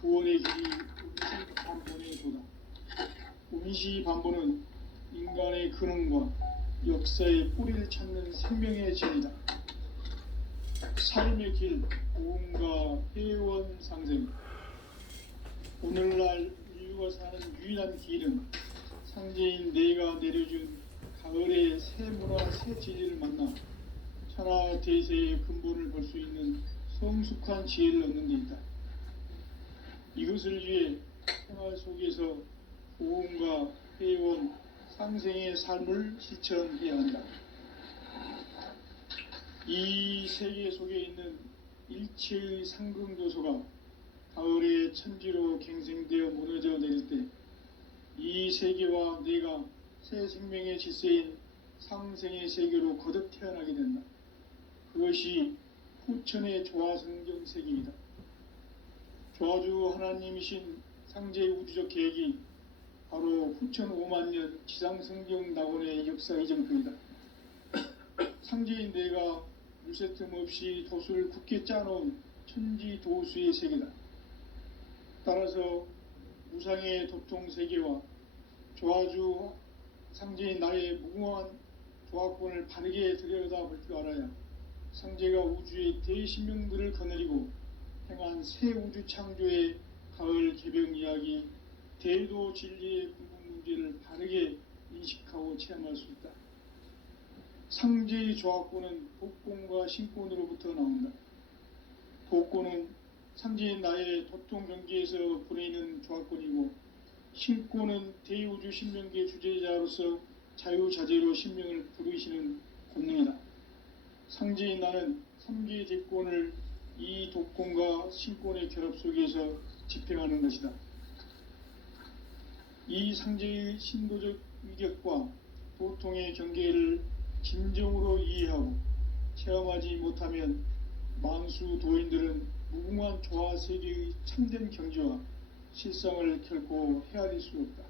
구원의 길이 운시 반본의 도다. 운시 반본은 인간의 근원과 역사의 뿌리를 찾는 생명의 진리다. 삶의 길, 고음과 회원 상생. 오늘날 인류가 사는 유일한 길은 상제인 내가 내려준 가을의 새 문화, 새 진리를 만나 천하 대세의 근본을 볼 수 있는 성숙한 지혜를 얻는 데 있다. 이것을 위해 생활 속에서 고음과 회원, 상생의 삶을 실천해야 한다. 이 세계 속에 있는 일체의 상승도소가 가을의 천지로 갱생되어 무너져 내릴 때 이 세계와 내가 새 생명의 질서인 상생의 세계로 거듭 태어나게 된다. 그것이 후천의 조화성경 세계이다. 조화주 하나님이신 상제의 우주적 계획이 바로 후천 5만 년 지상성경 낙원의 역사 이정표이다. 상제인 내가 물새 틈 없이 도수를 굳게 짜놓은 천지 도수의 세계다. 따라서 무상의 도통 세계와 조화주 상제인 나의 무궁한 조화권을 바르게 들여다볼 줄 알아야 상제가 우주의 대신명들을 거느리고 행한 새 우주 창조의 가을 개병 이야기, 대도 진리의 궁극 문제를 바르게 인식하고 체험할 수 있다. 상제의 조화권은 독권과 신권으로부터 나온다. 독권은 상제인 나의 도통 경계에서 보내는 조화권이고, 신권은 대우주 신명계 주제자로서 자유자재로 신명을 부르시는 권능이다. 상제인 나는 3개의 대권을 이 독권과 신권의 결합 속에서 집행하는 것이다. 이 상제의 신도적 위격과 도통의 경계를 진정으로 이해하고 체험하지 못하면 만수 도인들은 무궁한 조화 세계의 참된 경지와 실상을 결코 헤아릴 수 없다.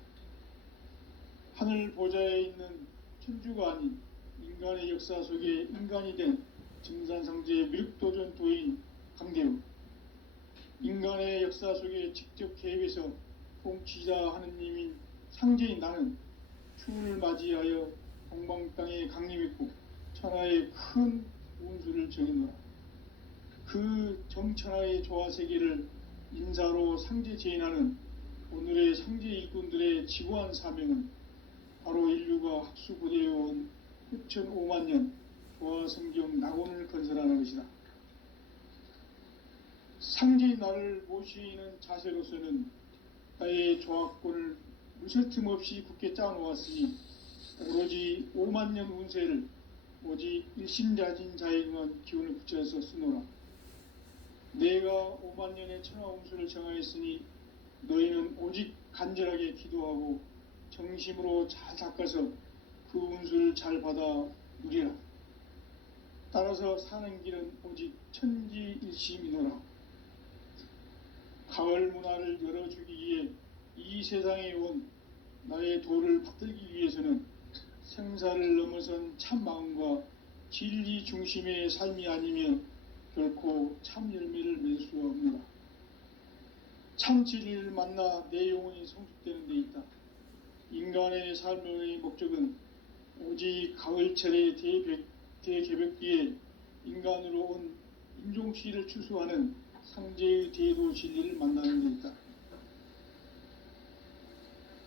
하늘 보좌에 있는 천주가 아닌 인간의 역사 속에 인간이 된 증산상제의 미륵도전 도인 강대우, 인간의 역사 속에 직접 개입해서 통치자 하느님인 상제인 나는 추운을 맞이하여 동방 땅에 강림했고 천하의 큰 운수를 정해놓아 그 정천하의 조화세계를 인사로 상제 제인하는 오늘의 상제 일꾼들의 지고한 사명은 바로 인류가 학수고대해온 후천 5만 년 조화성경 낙원을 건설하는 것이다. 상제인 나를 모시는 자세로서는 나의 조화권을 무쇠틈 없이 굳게 짜놓았으니 오로지 5만 년 운세를 오직 일심자진 자에게만 기운을 붙여서 쓰노라. 내가 5만 년의 천하 운수를 정하였으니 너희는 오직 간절하게 기도하고 정심으로 잘 닦아서 그 운수를 잘 받아 누리라. 따라서 사는 길은 오직 천지일심이노라. 가을 문화를 열어주기 위해 이 세상에 온 나의 도를 받들기 위해서는 생사를 넘어선 참 마음과 진리 중심의 삶이 아니면 결코 참 열매를 맺을 수 없노라. 참 진리를 만나 내 영혼이 성숙되는 데 있다. 인간의 삶의 목적은 오직 가을철의 대개벽기에 인간으로 온 인종시를 추수하는 상제의 대도 진리를 만나는 데 있다.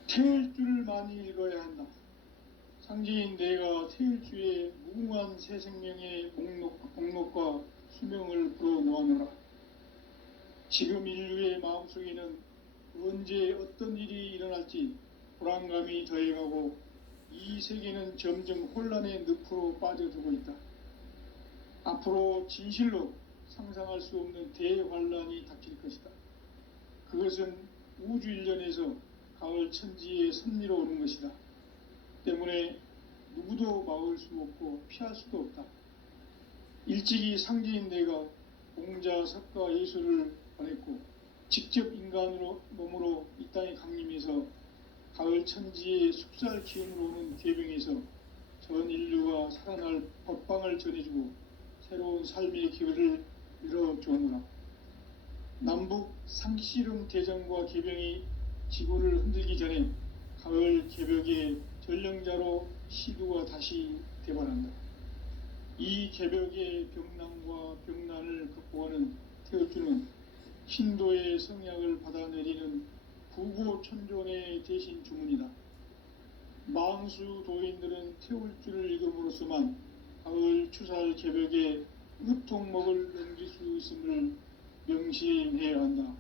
태일주를 많이 읽어야 한다. 상제인 내가 태일주의 무궁한 새 생명의 목록과 수명을 불어놓아노라. 지금 인류의 마음속에는 언제 어떤 일이 일어날지 불안감이 더해가고 이 세계는 점점 혼란의 늪으로 빠져들고 있다. 앞으로 진실로 상상할 수 없는 대환란이 닥칠 것이다. 그것은 우주 일련에서 가을 천지의 섭리로 오는 것이다. 때문에 누구도 막을 수 없고 피할 수도 없다. 일찍이 상제인 내가 공자, 석가, 예수를 보냈고 직접 인간으로 몸으로 이 땅에 강림해서 가을 천지의 숙살 기운으로 오는 계병에서 전 인류가 살아날 법방을 전해주고 새로운 삶의 기회를 열어주었노라. 남북 상씨름 대전과 개병이 지구를 흔들기 전에 가을 개벽의 전령자로 시두가 다시 대발한다. 이 개벽의 병난과 병난을 극복하는 태울주는 신도의 성약을 받아내리는 부고천존의 대신 주문이다. 망수 도인들은 태울주를 읽음으로써만 가을 추살 개벽의 흡통목을 넘길 수 있음을 명심해야 한다.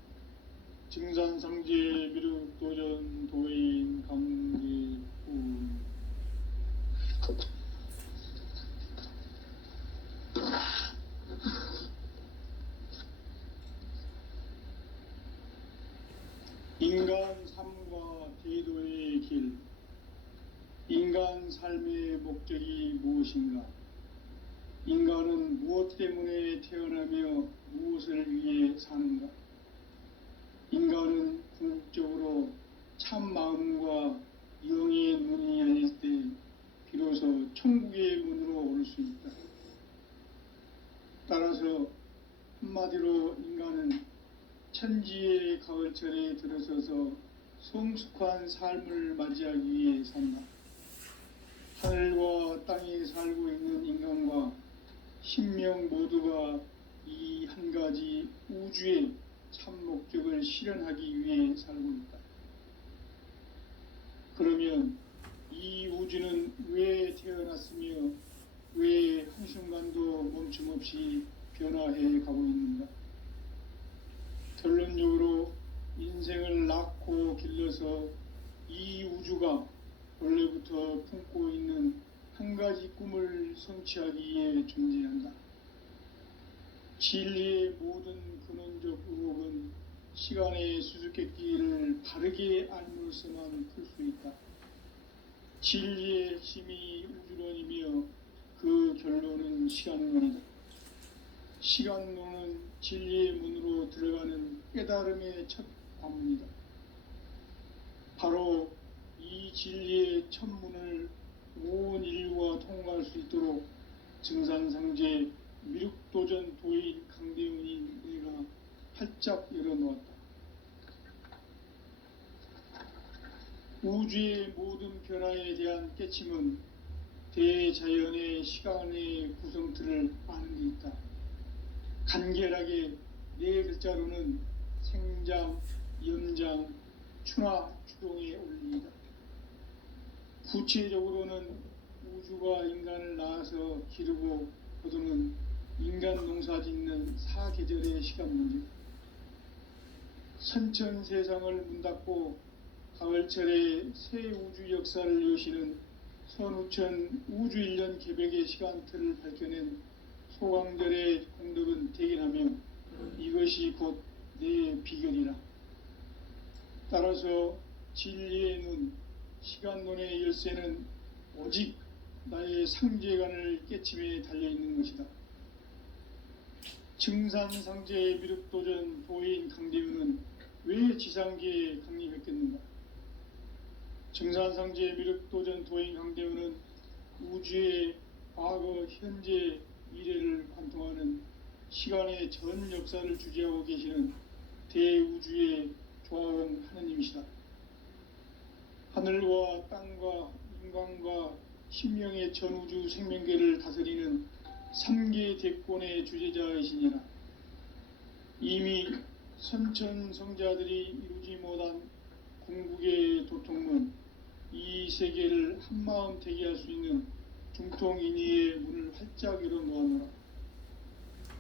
증산상제 미륵도전 도인 강계훈. 인간 삶과 대도의 길. 인간 삶의 목적이 무엇인가? 인간은 무엇 때문에 태어나며 무엇을 위해 사는가? 인간은 궁극적으로 참 마음과 영의 문이 열릴 때 비로소 천국의 문으로 올 수 있다. 따라서 한마디로 인간은 천지의 가을철에 들어서서 성숙한 삶을 맞이하기 위해 산다. 하늘과 땅에 살고 있는 인간과 신명 모두가 이 한 가지 우주의 참 목적을 실현하기 위해 살고 있다. 그러면 이 우주는 왜 태어났으며 왜 한순간도 멈춤없이 변화해 가고 있는가? 결론적으로 인생을 낳고 길러서 이 우주가 원래부터 품고 있는 한 가지 꿈을 성취하기 위해 존재한다. 진리의 모든 근원적 의혹은 시간의 수수께끼를 바르게 알므로서만 풀 수 있다. 진리의 핵심이 우주론이며 그 결론은 시간론이다. 시간론은 진리의 문으로 들어가는 깨달음의 첫 관문이다. 바로 이 진리의 첫 문을 온 인류가 통과할 수 있도록 증산상제 미륵도전 도인 강대훈이 내가 활짝 열어놓았다. 우주의 모든 변화에 대한 깨침은 대자연의 시간의 구성틀을 아는 데 있다. 간결하게 네 글자로는 생장, 염장, 추나 추동의 원리이다. 구체적으로는 우주가 인간을 낳아서 기르고 거두는 인간 농사 짓는 사계절의 시간 문제. 선천 세상을 문 닫고 가을철에 새 우주 역사를 여시는 선우천 우주 1년 개벽의 시간틀을 밝혀낸 소강절의 공덕은 대견하며 이것이 곧 내 비결이라. 따라서 진리의 문, 시간론의 열쇠는 오직 나의 상제관을 깨침에 달려있는 것이다. 증산상제 미륵도전 도인 강대훈은 왜 지상계에 강림했겠는가? 증산상제 미륵도전 도인 강대훈은 우주의 과거, 현재, 미래를 관통하는 시간의 전 역사를 주재하고 계시는 대우주의 조화원 하느님이시다. 하늘과 땅과 인간과 신명의 전우주 생명계를 다스리는 3계 대권의 주제자이시니라. 이미 선천성자들이 이루지 못한 궁극의 도통문, 이 세계를 한마음 되게 할 수 있는 중통인의의 문을 활짝 열어놓아노라.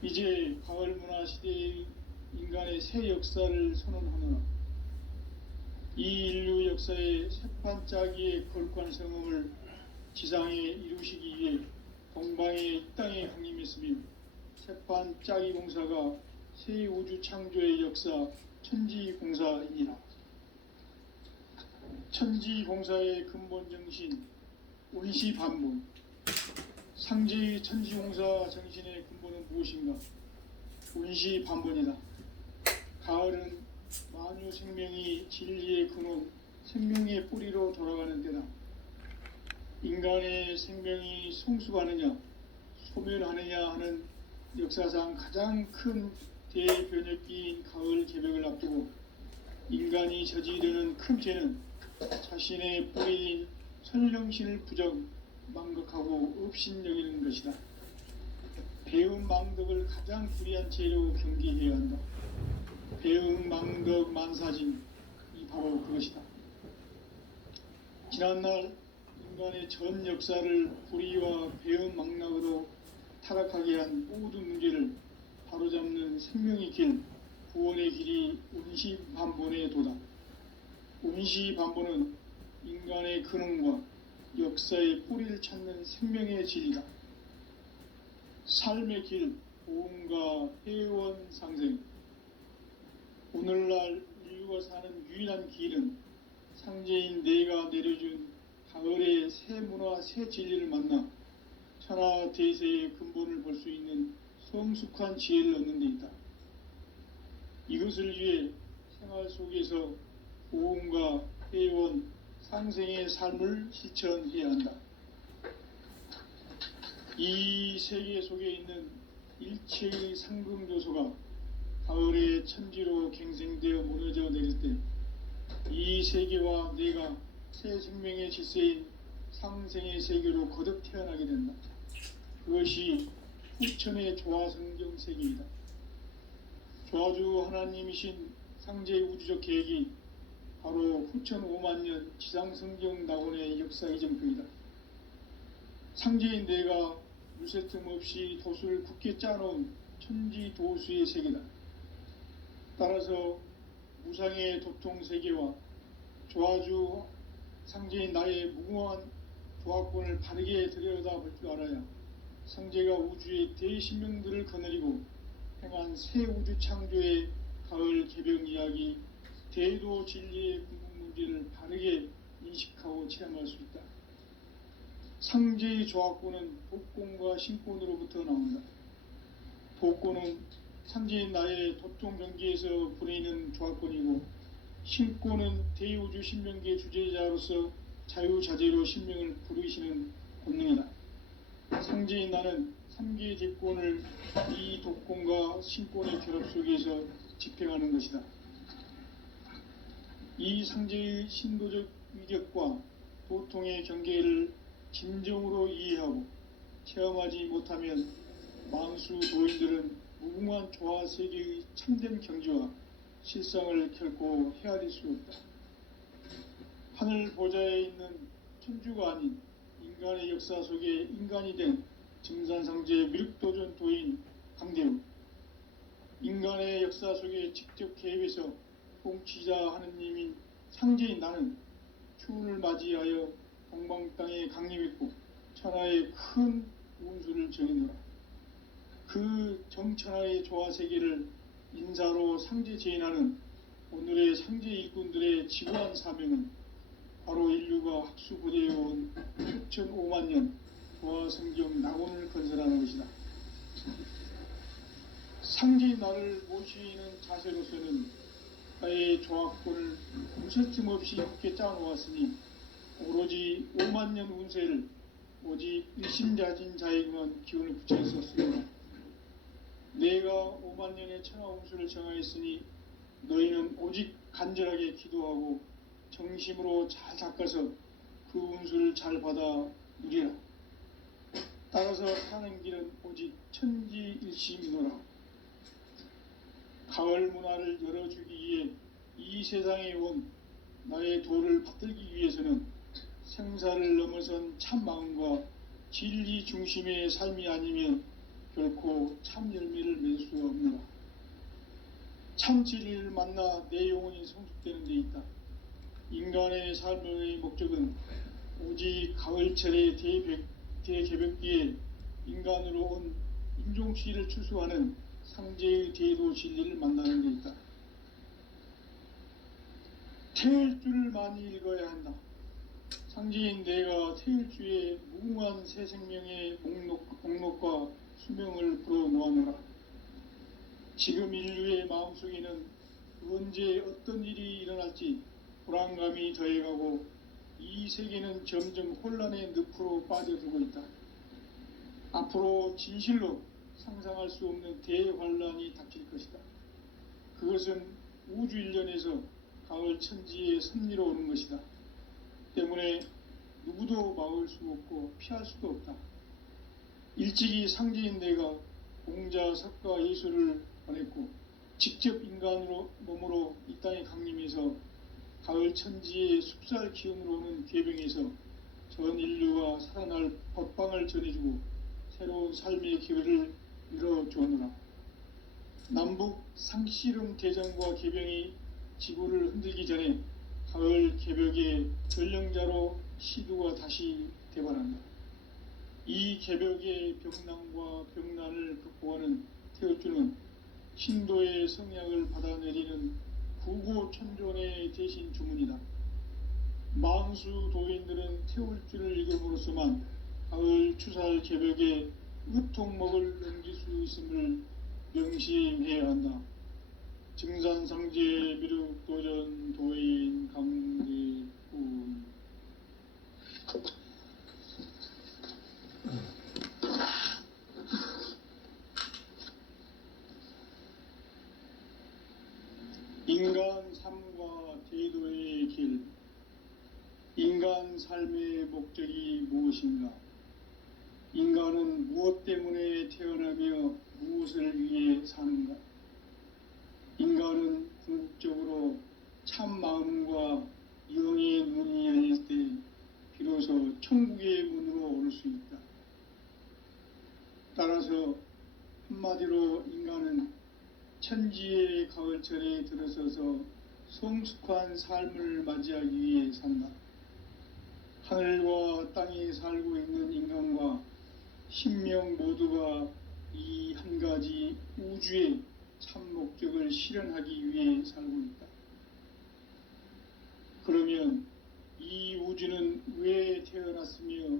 이제 가을 문화 시대의 인간의 새 역사를 선언하노라. 이 인류 역사의 새판짜기의 거룩한 성음을 지상에 이루시기 위해 동방의 이 땅에 강림했으며 새판짜기 공사가 새 우주 창조의 역사 천지공사이니라. 천지공사의 근본 정신 운시반문. 상제의 천지공사 정신의 근본은 무엇인가? 운시반문이다. 가을은 만유 생명이 진리의 근원, 생명의 뿌리로 돌아가는 때다. 인간의 생명이 성숙하느냐, 소멸하느냐 하는 역사상 가장 큰 대변혁기인 가을 개벽을 앞두고 인간이 저지르는 큰 죄는 자신의 뿌리인 선령신을 부정 망각하고 업신여기는 것이다. 배움 망덕을 가장 불의한 죄로 경계해야 한다. 배움 망덕 만사진이 바로 그것이다. 지난날 인간의 전 역사를 불의와 배움 망락으로 타락하게 한 모든 문제를 바로잡는 생명의 길, 구원의 길이 운시반본에 도다. 운시반본은 인간의 근원과 역사의 뿌리를 찾는 생명의 진리다. 삶의 길, 보험과 회원 상생. 오늘날 인류가 사는 유일한 길은 상제인 내가 내려준 가을의 새 문화, 새 진리를 만나 천하 대세의 근본을 볼 수 있는 성숙한 지혜를 얻는 데 있다. 이것을 위해 생활 속에서 보험과 회원, 상생의 삶을 실천해야 한다. 이 세계 속에 있는 일체의 상금 요소가 가을의 천지로 갱생되어 무너져 내릴 때 이 세계와 내가 새 생명의 질서인 상생의 세계로 거듭 태어나게 된다. 그것이 후천의 조화성경 세계이다. 조화주 하나님이신 상제의 우주적 계획이 바로 후천 5만년 지상성경 낙원의 역사 이정표이다. 상제인 내가 물새 틈 없이 도수를 굳게 짜놓은 천지 도수의 세계다. 따라서 무상의 도통 세계와 조화주 상제인 나의 무궁한 조화권을 바르게 들여다볼 줄 알아야 상제가 우주의 대신명들을 거느리고 행한 새 우주 창조의 가을 개벽 이야기, 대도 진리의 궁극 문제를 바르게 인식하고 체험할 수 있다. 상제의 조화권은 복권과 신권으로부터 나온다. 복권은 상제인 나의 도통 경계에서 부리는 조화권이고, 신권은 대우주 신명계 주제자로서 자유자재로 신명을 부르시는 권능이다. 상제인 나는 3개의 대권을 이 독권과 신권의 결합 속에서 집행하는 것이다. 이 상제의 신도적 위력과 도통의 경계를 진정으로 이해하고 체험하지 못하면 만수 도인들은 무궁한 조화 세계의 참된 경지와 실상을 결코 헤아릴 수 없다. 하늘 보좌에 있는 천주가 아닌 인간의 역사 속에 인간이 된 증산상제 미륵도전 도인 강대우, 인간의 역사 속에 직접 개입해서 통치자 하느님인 상제인 나는 추운을 맞이하여 동방 땅에 강림했고 천하의 큰 운수를 정해노라. 그 정천하의 조화세계를 인사로 상제 제인하는 오늘의 상제 일꾼들의 지구한 사명은 바로 인류가 학수고대해온 6,500년 조화성경 낙원을 건설하는 것이다. 상제인 나를 모시는 자세로서는 나의 조화권을 무쇠틈 없이 굳게 짜놓았으니 오로지 5만년 운세를 오직 일심자진 자에게만 기운을 붙여 있었으므로 내가 5만년의 천하 운수를 정하였으니 너희는 오직 간절하게 기도하고 정심으로 잘 닦아서 그 운수를 잘 받아 누리라. 따라서 사는 길은 오직 천지일심이노라. 가을 문화를 열어주기 위해 이 세상에 온 나의 도를 받들기 위해서는 생사를 넘어선 참 마음과 진리 중심의 삶이 아니면 결코 참 열매를 맺을 수 없노라. 참 진리를 만나 내 영혼이 성숙되는 데 있다. 인간의 삶의 목적은 오직 가을철의 대개벽기에 인간으로 온 인종시를 추수하는 상제의 대도 진리를 만나는 데 있다. 태일주를 많이 읽어야 한다. 상제인 내가 태일주의 무궁한 새 생명의 목록과 수명을 불어놓아노라. 지금 인류의 마음속에는 언제 어떤 일이 일어날지 불안감이 더해가고 이 세계는 점점 혼란의 늪으로 빠져들고 있다. 앞으로 진실로 상상할 수 없는 대환란이 닥칠 것이다. 그것은 우주 일련에서 가을 천지의 섭리로 오는 것이다. 때문에 누구도 막을 수 없고 피할 수도 없다. 일찍이 상제인 내가 공자, 석가, 예수를 보냈고 직접 인간으로 몸으로 이 땅에 강림해서 가을 천지의 숲살 기운으로 오는 괴병에서 전 인류가 살아날 법방을 전해주고 새로운 삶의 기회를 열어주었노라. 남북 상씨름 대전과 개병이 지구를 흔들기 전에 가을 개벽의 전령자로 시두가 다시 대발한다. 이 개벽의 병난과 병난을 극복하는 태울주는 신도의 성약을 받아내리는 구고천존의 대신 주문이다. 망수 도인들은 태울주를 읽음으로써만 가을 추살 개벽의 으통목을 넘길 수 있음을 명심해야 한다. 증산상제 미륵도전 도인 강대훈. 인간 삶과 대도의 길. 인간 삶의 목적이 무엇인가? 인간은 무엇 때문에 태어나며 무엇을 위해 사는가? 인간은 궁극적으로 참 마음과 영의 문이 열릴 때 비로소 천국의 문으로 오를 수 있다. 따라서 한마디로 인간은 천지의 가을철에 들어서서 성숙한 삶을 맞이하기 위해 산다. 하늘과 땅에 살고 있는 인간과 신명 모두가 이 한 가지 우주의 참 목적을 실현하기 위해 살고 있다. 그러면 이 우주는 왜 태어났으며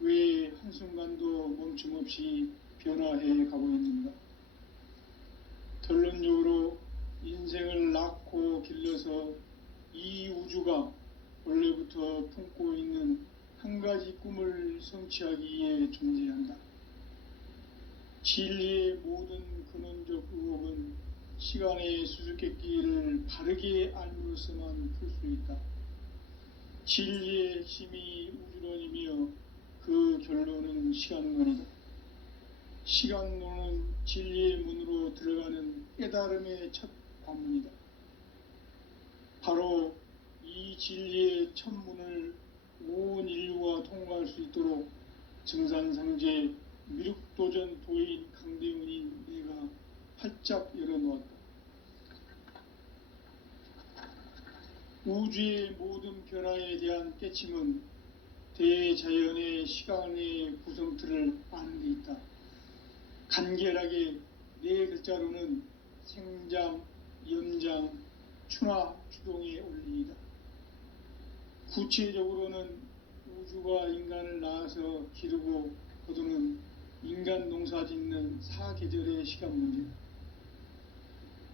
왜 한순간도 멈춤없이 변화해 가고 있는가? 결론적으로 인생을 낳고 길러서 이 우주가 원래부터 품고 있는 한 가지 꿈을 성취하기 위해 존재한다. 진리의 모든 근원적 의혹은 시간의 수수께끼를 바르게 알므로서만 풀 수 있다. 진리의 핵심이 우주론이며 그 결론은 시간론이다. 시간론은 진리의 문으로 들어가는 깨달음의 첫 관문이다. 바로 이 진리의 첫 문을 온 인류가 통과할 수 있도록 증산상제 미륵도전 도인 강대훈인 내가 활짝 열어놓았다. 우주의 모든 변화에 대한 깨침은 대자연의 시간의 구성틀을 아는 데 있다. 간결하게 네 글자로는 생장, 염장, 추나 추동의 원리이다. 구체적으로는 우주가 인간을 낳아서 기르고 거두는 인간 농사 짓는 사계절의 시간 문제.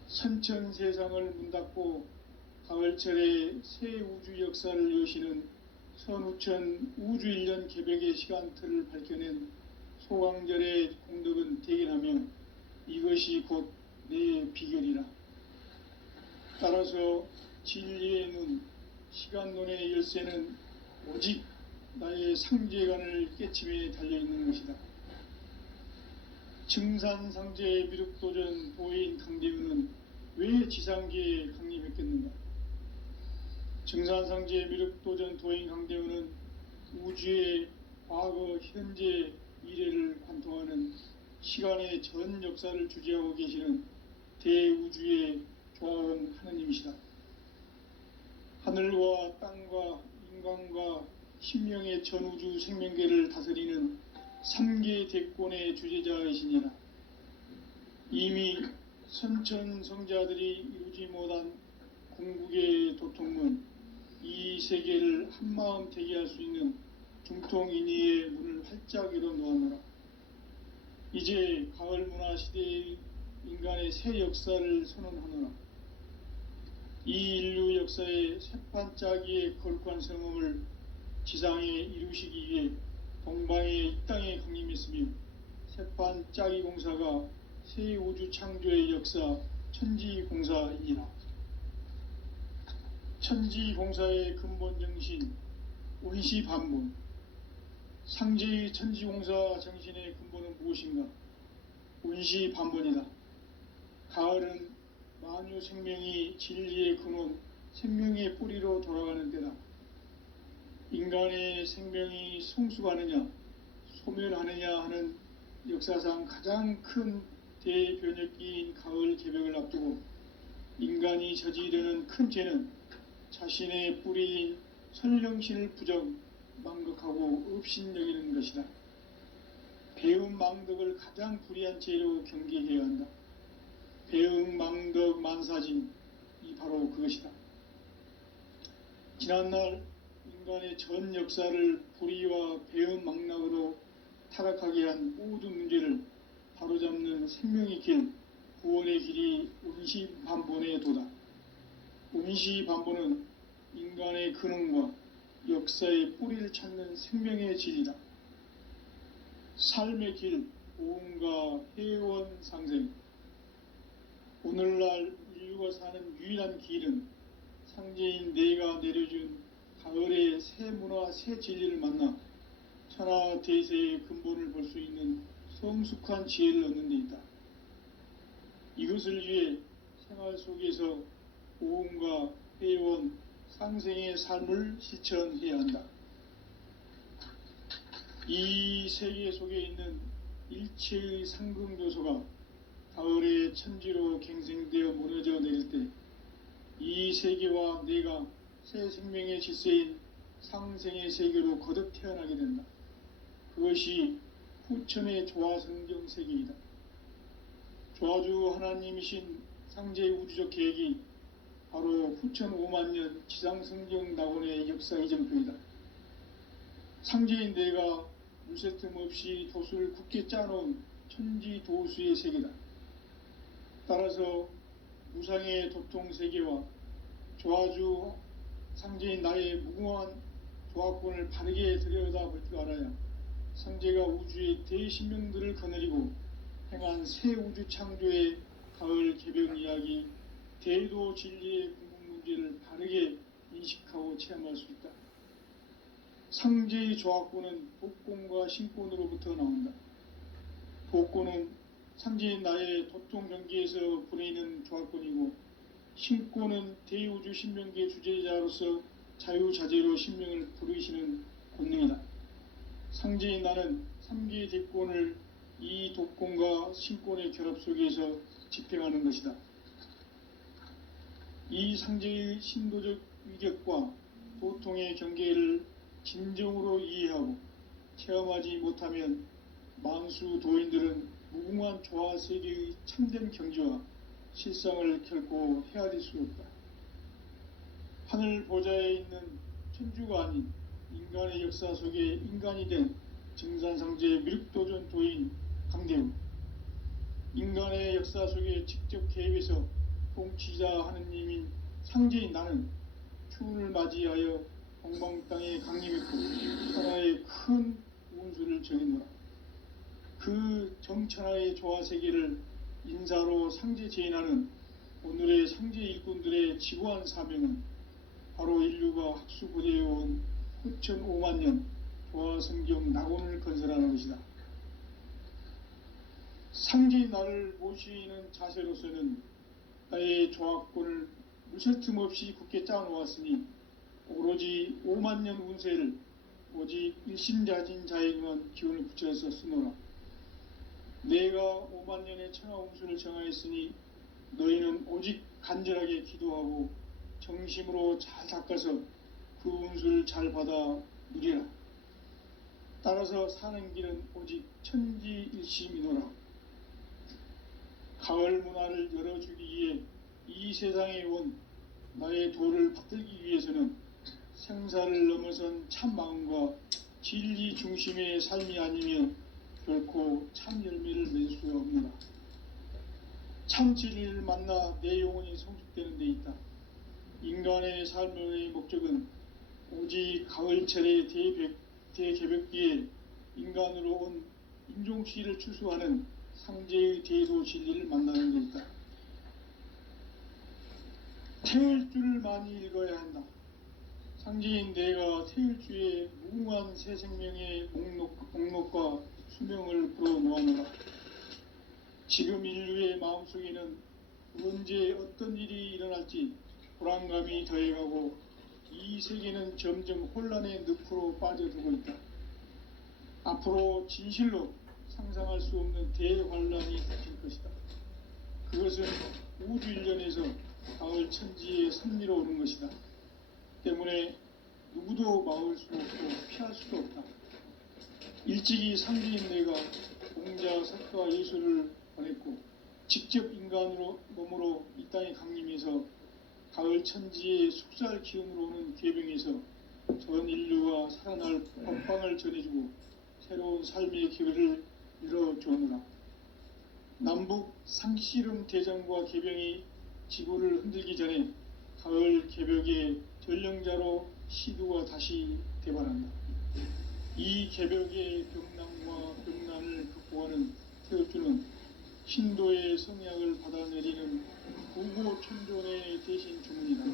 선천 세상을 문 닫고 가을철에 새 우주 역사를 여시는 선우천 우주 1년 개벽의 시간틀을 밝혀낸 소강절의 공덕은 대견하며 이것이 곧 내 비결이라. 따라서 진리의 눈, 시간론의 열쇠는 오직 나의 상제관을 깨침에 달려있는 것이다. 증산상제 미륵도전 도인 강대훈은 왜 지상계에 강림했겠는가? 증산상제 미륵도전 도인 강대훈은 우주의 과거, 현재, 미래를 관통하는 시간의 전 역사를 주재하고 계시는 대우주의 조화원 하느님이시다. 하늘과 땅과 인간과 신명의 전우주 생명계를 다스리는 3계 대권의 주재자이시니라. 이미 선천성자들이 이루지 못한 궁극의 도통문, 이 세계를 한마음 되게 할 수 있는 중통인의의 문을 활짝 열어놓았노라. 이제 가을 문화 시대의 인간의 새 역사를 선언하노라. 이 인류 역사의 새판짜기의 거룩한 성음을 지상에 이루시기 위해 동방의 이 땅에 강림했으며 세판 짜기 공사가 새 우주 창조의 역사 천지공사이니라. 천지공사의 근본 정신 운시반본. 상제의 천지공사 정신의 근본은 무엇인가? 운시반본이다. 가을은 만유 생명이 진리의 근원, 생명의 뿌리로 돌아가는 때다. 인간의 생명이 성숙하느냐 소멸하느냐 하는 역사상 가장 큰 대변혁기인 가을 개벽을 앞두고 인간이 저지르는 큰 죄는 자신의 뿌리인 선령신을 부정 망극하고 업신여기는 것이다. 배은망덕을 가장 불의한 죄로 경계해야 한다. 배은망덕 만사진이 바로 그것이다. 지난날 인간의 전 역사를 불의와 배은망락으로 타락하게 한 모든 문제를 바로잡는 생명의 길, 구원의 길이 운시반본의 도다. 운시반본은 인간의 근원과 역사의 뿌리를 찾는 생명의 질이다. 삶의 길, 보험과 회원 상생. 오늘날 인류가 사는 유일한 길은 상제인 내가 내려준 가을의 새 문화, 새 진리를 만나 천하 대세의 근본을 볼 수 있는 성숙한 지혜를 얻는 데 있다. 이것을 위해 생활 속에서 보험과 회원, 상생의 삶을 실천해야 한다. 이 세계 속에 있는 일체의 상승요소가 가을의 천지로 갱생되어 무너져 내릴 때 이 세계와 내가 새 생명의 질서인 상생의 세계로 거듭 태어나게 된다. 그것이 후천의 조화성경 세계이다. 조화주 하나님이신 상제의 우주적 계획이 바로 후천 5만년 지상성경 낙원의 역사 이정표이다. 상제인 내가 물새 틈 없이 도수를 굳게 짜놓은 천지도수의 세계다. 따라서 무상의 도통세계와 조화주 상제인 나의 무궁한 조화권을 바르게 들여다볼 줄 알아야 상제가 우주의 대신명들을 거느리고 행한 새 우주 창조의 가을 개벽 이야기, 대도 진리의 궁극 문제를 바르게 인식하고 체험할 수 있다. 상제의 조화권은 복권과 신권으로부터 나온다. 복권은 상제인 나의 도통 경계에서 보내는 조화권이고, 신권은 대우주 신명계 주제자로서 자유자재로 신명을 부르시는 권능이다. 상제인 나는 3개의 대권을 이 독권과 신권의 결합 속에서 집행하는 것이다. 이 상제의 신도적 위격과 도통의 경계를 진정으로 이해하고 체험하지 못하면 만수 도인들은 무궁한 조화 세계의 참된 경지와 실상을 결코 헤아릴 수 없다. 하늘 보좌에 있는 천주가 아닌 인간의 역사 속에 인간이 된 증산상제 미륵도전 도인 강대우, 인간의 역사 속에 직접 개입해서 통치자 하느님인 상제인 나는 추운을 맞이하여 동방 땅에 강림했고 천하의 큰 운수를 정했노라. 그 정천하의 조화세계를 인사로 상제 제인하는 오늘의 상제 일꾼들의 지구한 사명은 바로 인류가 학수고대해온 후천 5만년 조화성경 낙원을 건설하는 것이다. 상제인 나를 모시는 자세로서는 나의 조화권을 물샐 틈 없이 굳게 짜놓았으니 오로지 5만년 운세를 오직 일심자진 자에게만 기운을 붙여서 쓰노라. 내가 5만년의 천하 운수를 정하였으니 너희는 오직 간절하게 기도하고 정심으로 잘 닦아서 그 운수를 잘 받아 누리라. 따라서 사는 길은 오직 천지일심이노라. 가을 문화를 열어주기 위해 이 세상에 온 나의 도를 받들기 위해서는 생사를 넘어선 참 마음과 진리 중심의 삶이 아니면 결코 참 열매를 맺을 수가 없노라. 참 진리를 만나 내 영혼이 성숙되는 데 있다. 인간의 삶의 목적은 오직 가을철의 대개벽기에 인간으로 온 인종치를 추수하는 상제의 대도 진리를 만나는 데 있다. 태을 줄을 많이 읽어야 한다. 상제인 내가 태을주의 무궁한 새 생명의 목록과 수명을 풀어놓아노라. 지금 인류의 마음속에는 언제 어떤 일이 일어날지 불안감이 더해가고 이 세계는 점점 혼란의 늪으로 빠져들고 있다. 앞으로 진실로 상상할 수 없는 대환란이 닥칠 것이다. 그것은 우주 일련에서 가을 천지의 섭리로 오는 것이다. 때문에 누구도 막을 수 없고 피할 수도 없다. 일찍이 상제인 내가 공자, 석가, 예수를 보냈고 직접 인간으로 몸으로 이 땅에 강림해서 가을 천지의 숙살 기운으로 오는 괴병에서 전 인류와 살아날 법방을 전해주고 새로운 삶의 기회를 열어주오노라. 남북 상씨름 대전과 개병이 지구를 흔들기 전에 가을 개벽의 전령자로 시두가 다시 대발한다. 이 개벽의 병난과 병난을 극복하는 태극주는 신도의 성약을 받아내리는 구고천존의 대신 주문이다.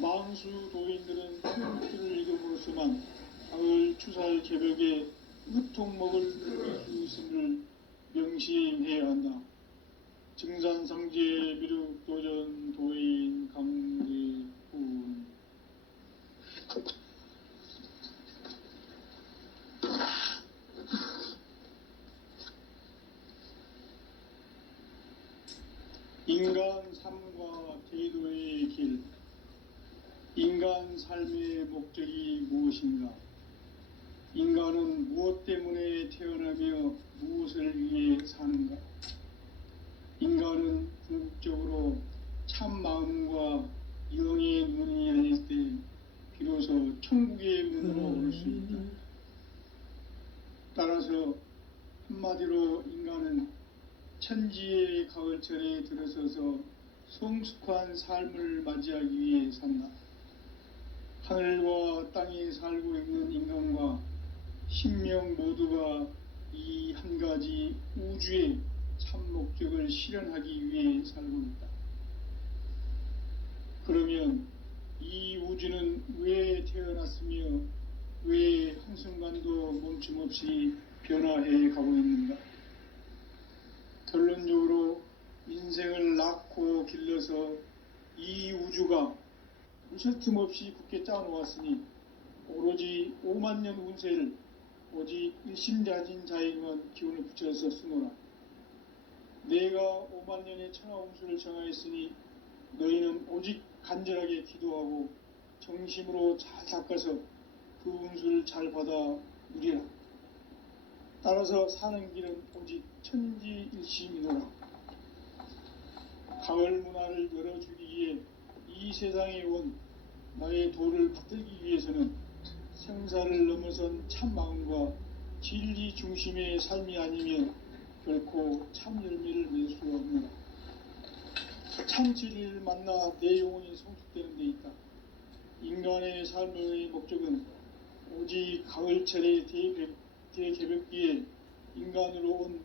망수 도인들은 태극주를 읽음으로써만 가을 추살 개벽의 으통목을 느낄 수 있음을 명심해야 한다. 증산상제 미륵도전 도인 강제훈. 인간 삶과 제도의 길. 인간 삶의 목적이 무엇인가? 인간은 무엇 때문에 태어나며 무엇을 위해 사는가? 인간은 궁극적으로 참 마음과 영의 눈이 열릴 때 비로소 천국의 문으로 올 수 있다. 따라서 한마디로 인간은 천지의 가을철에 들어서서 성숙한 삶을 맞이하기 위해 산다. 하늘과 땅에 살고 있는 인간과 신명 모두가 이 한 가지 우주의 참 목적을 실현하기 위해 살고 있다. 그러면 이 우주는 왜 태어났으며 왜 한순간도 멈춤없이 변화해 가고 있는가? 결론적으로 인생을 낳고 길러서 이 우주가 무슨 틈없이 굳게 짜놓았으니 오로지 5만 년 운세를 오직 일심자진 자에게만 기운을 붙여서 쓰노라. 내가 5만 년의 천하 운수를 정하였으니 너희는 오직 간절하게 기도하고 정심으로 잘 닦아서 그 운수를 잘 받아 누리라. 따라서 사는 길은 오직 천지일심이노라. 가을 문화를 열어주기 위해 이 세상에 온 나의 도를 받들기 위해서는 생사를 넘어선 참 마음과 진리 중심의 삶이 아니면 결코 참 열매를 낼 수가 없노라. 참 진리를 만나 내 영혼이 성숙되는 데 있다. 인간의 삶의 목적은 오직 가을철의 대개벽기에 인간으로 온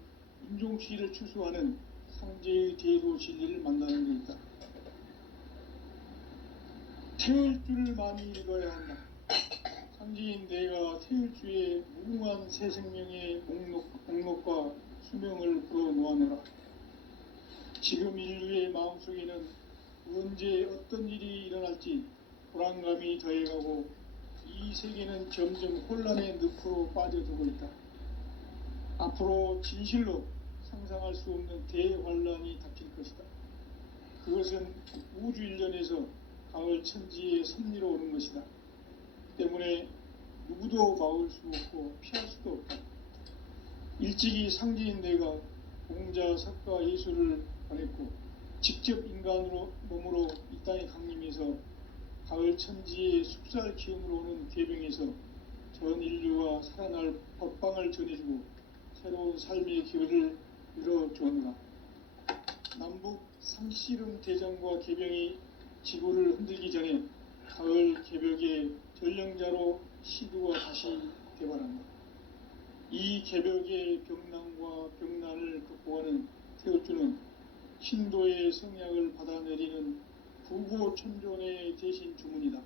인종치를 추수하는 상제의 대도 진리를 만나는 데 있다. 태을 줄을 많이 읽어야 한다. 상제인 내가 태을주의 무궁한 새 생명의 목록과 수명을 풀어놓아노라. 지금 인류의 마음속에는 언제 어떤 일이 일어날지 불안감이 더해가고 이 세계는 점점 혼란의 늪으로 빠져들고 있다. 앞으로 진실로 상상할 수 없는 대환란이 닥칠 것이다. 그것은 우주 일련에서 가을 천지의 섭리로 오는 것이다. 때문에 누구도 막을 수 없고 피할 수도 없다. 일찍이 상제인 내가 공자, 석가, 예수를 보냈고 직접 인간으로 몸으로 이 땅에 강림해서 가을 천지의 숙살 기운으로 오는 괴병에서 전 인류와 살아날 법방을 전해주고 새로운 삶의 기회를 열어주오노라. 남북 상씨름 대전과 개병이 지구를 흔들기 전에 가을 개벽의 전령자로 시두가 다시 대발한다. 이 개벽의 병난과 병난을 극복하는 태울주는 신도의 성약을 받아내리는 부고천존의 대신 주문이다.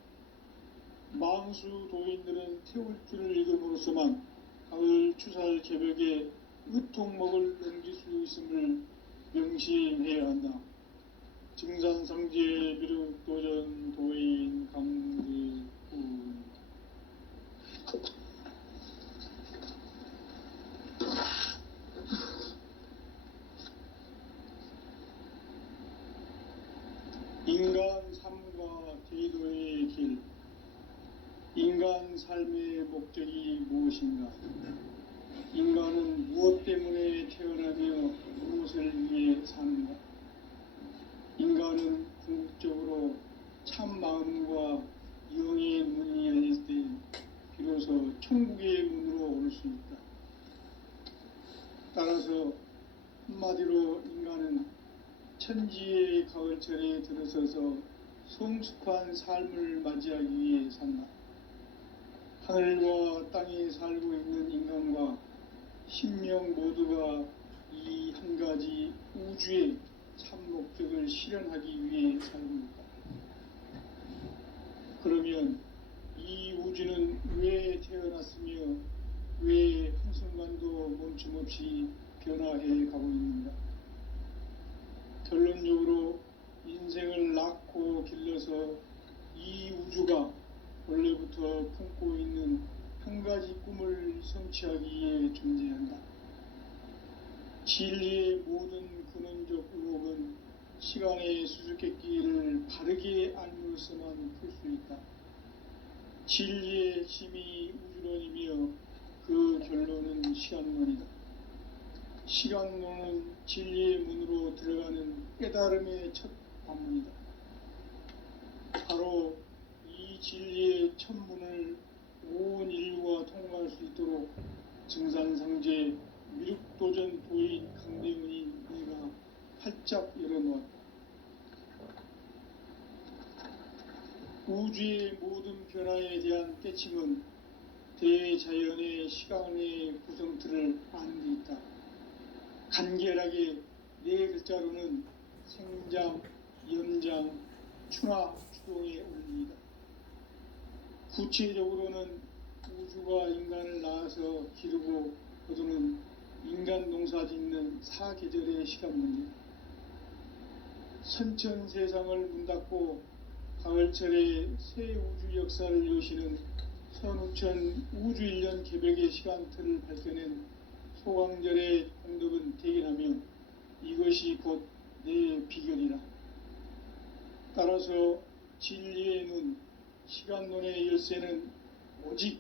망수 도인들은 태울주를 읽음으로써만 가을 추살 개벽의 의통목을 넘길 수 있음을 명심해야 한다. 증산상제 미륵도전 도인 강제군. 인간 삶과 제도의 길. 인간 삶의 목적이 무엇인가? 인간은 무엇 때문에 태어나며 무엇을 위해 사는가? 인간은 궁극적으로 참 마음과 영의 문이 열릴 때 비로소 천국의 문으로 올 수 있다. 따라서 한마디로 인간은 천지의 가을철에 들어서서 성숙한 삶을 맞이하기 위해 산다. 하늘과 땅에 살고 있는 인간과 신명 모두가 이 한 가지 우주의 참 목적을 실현하기 위해 살고 있다. 그러면 이 우주는 왜 태어났으며 왜 한순간도 멈춤없이 변화해 가고 있는가? 결론적으로 인생을 낳고 길러서 이 우주가 원래부터 품고 있는 한 가지 꿈을 성취하기 위해 존재한다. 진리의 모든 근원적 의혹은 시간의 수수께끼를 바르게 알므로서만 풀 수 있다. 진리의 핵심이 우주론이며 그 결론은 시간론이다. 시간론은 진리의 문으로 들어가는 깨달음의 첫 관문이다. 바로 이 진리의 첫 문을 온 인류가 통과할 수 있도록 증산상제 미륵도전 도인 강대문인 내가 활짝 열어놓았다. 우주의 모든 변화에 대한 깨침은 대자연의 시간의 구성틀을 아는 데 있다. 간결하게 네 글자로는 생장, 연장, 충화, 추동의 원리이다. 구체적으로는 우주가 인간을 낳아서 기르고 거두는 인간 농사 짓는 사계절의 시간 문제. 선천 세상을 문 닫고 가을철에 새 우주 역사를 여시는 선우천 우주 1년 개벽의 시간틀을 밝혀낸 소강절의 공덕은 대견하며 이것이 곧 내 비결이라. 따라서 진리의 눈, 시간론의 열쇠는 오직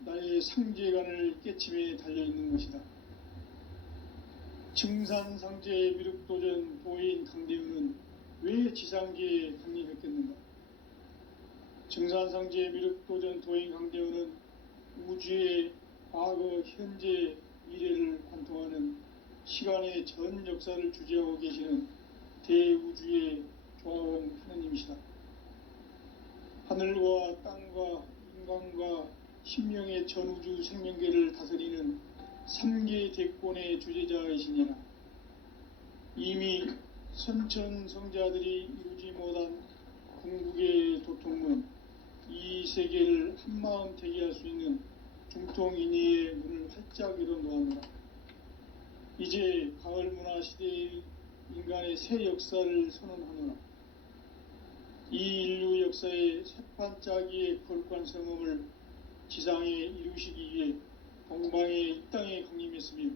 나의 상제관을 깨침에 달려있는 것이다. 증산상제 미륵도전 도인 강대우는 왜 지상계에 강림했겠는가? 증산상제 미륵도전 도인 강대우는 우주의 과거, 현재, 미래를 관통하는 시간의 전 역사를 주재하고 계시는 대우주의 조화원 하느님이시다. 하늘과 땅과 인간과 신명의 전우주 생명계를 다스리는 3계 대권의 주재자이시니라. 이미 선천성자들이 이루지 못한 궁극의 도통은 이 세계를 한마음 대기할 수 있는 중통인의의 문을 활짝 열어놓았노라. 이제 가을 문화 시대의 인간의 새 역사를 선언하노라. 이 인류 역사의 새판짜기의 거룩한 성음을 지상에 이루시기 위해 동방에 이 땅에 강림했으며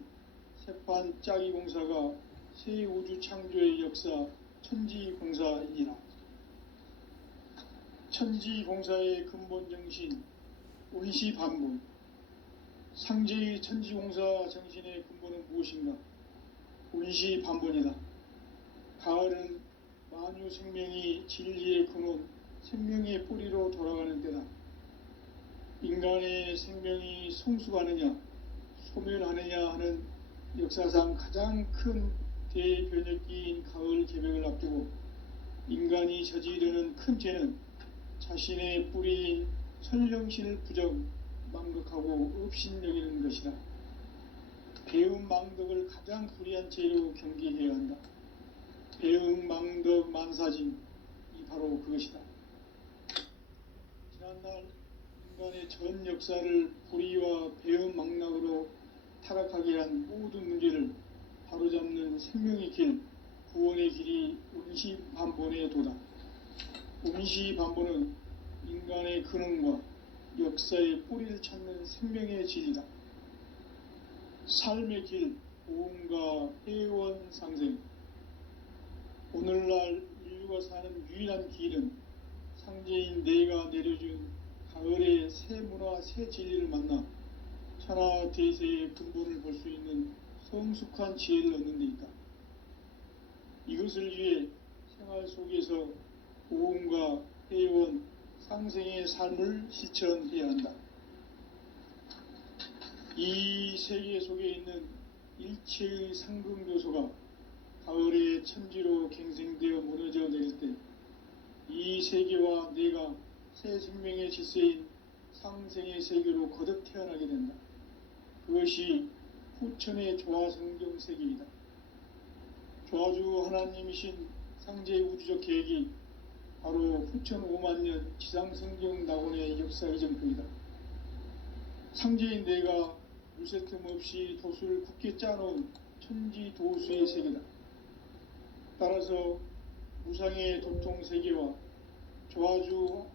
새판짜기 공사가 새 우주 창조의 역사 천지공사이니라. 천지공사의 근본 정신 온시반본. 상제의 천지공사 정신의 근본은 무엇인가? 온시반본이다. 가을은 만유 생명이 진리의 근원, 생명의 뿌리로 돌아가는 때다. 인간의 생명이 성숙하느냐, 소멸하느냐 하는 역사상 가장 큰 대변혁기인 가을 개벽을 앞두고 인간이 저지르는 큰 죄는 자신의 뿌리인 선령신을 부정, 망극하고 업신여기는 것이다. 배은망덕을 가장 불의한 죄로 경계해야 한다. 배은망덕 만사진이 바로 그것이다. 지난날 인간의 전 역사를 불의와 배은망락으로 타락하게 한 모든 문제를 바로잡는 생명의 길, 구원의 길이 운시반본의 도다. 운시반본은 인간의 근원과 역사의 뿌리를 찾는 생명의 진리다. 삶의 길, 보험과 회원 상생. 오늘날 인류가 사는 유일한 길은 상제인 내가 내려준 가을의 새 문화, 새 진리를 만나 천하 대세의 근본을 볼 수 있는 성숙한 지혜를 얻는 데 있다. 이것을 위해 생활 속에서 보험과 회원, 상생의 삶을 실천해야 한다. 이 세계 속에 있는 일체의 상금교소가 가을의 천지로 갱생되어 무너져 내릴 때 이 세계와 내가 새 생명의 질서인 상생의 세계로 거듭 태어나게 된다. 그것이 후천의 조화성경 세계이다. 조화주 하나님이신 상제의 우주적 계획이 바로 후천 5만년 지상성경 낙원의 역사 이정표이다. 상제인 내가 물새틈 없이 도수를 굳게 짜놓은 천지도수의 세계다. 따라서 무상의 도통세계와 조화주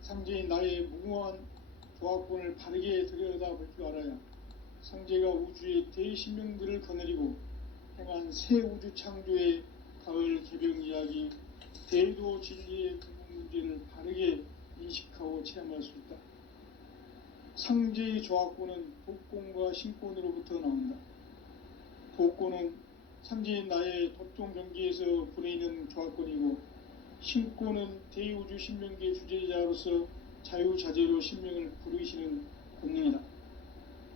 상제인 나의 무궁한 조화권을 바르게 들여다볼 줄 알아야 상제가 우주의 대신명들을 거느리고 행한 새 우주 창조의 가을 개병 이야기, 대도 진리의 근본 문제를 바르게 인식하고 체험할 수 있다. 상제의 조화권은 독권과 신권으로부터 나온다. 독권은 상제인 나의 도통 경계에서 부리는 조화권이고, 신권은 대우주 신명계 주제자로서 자유자재로 신명을 부르시는 권능이다.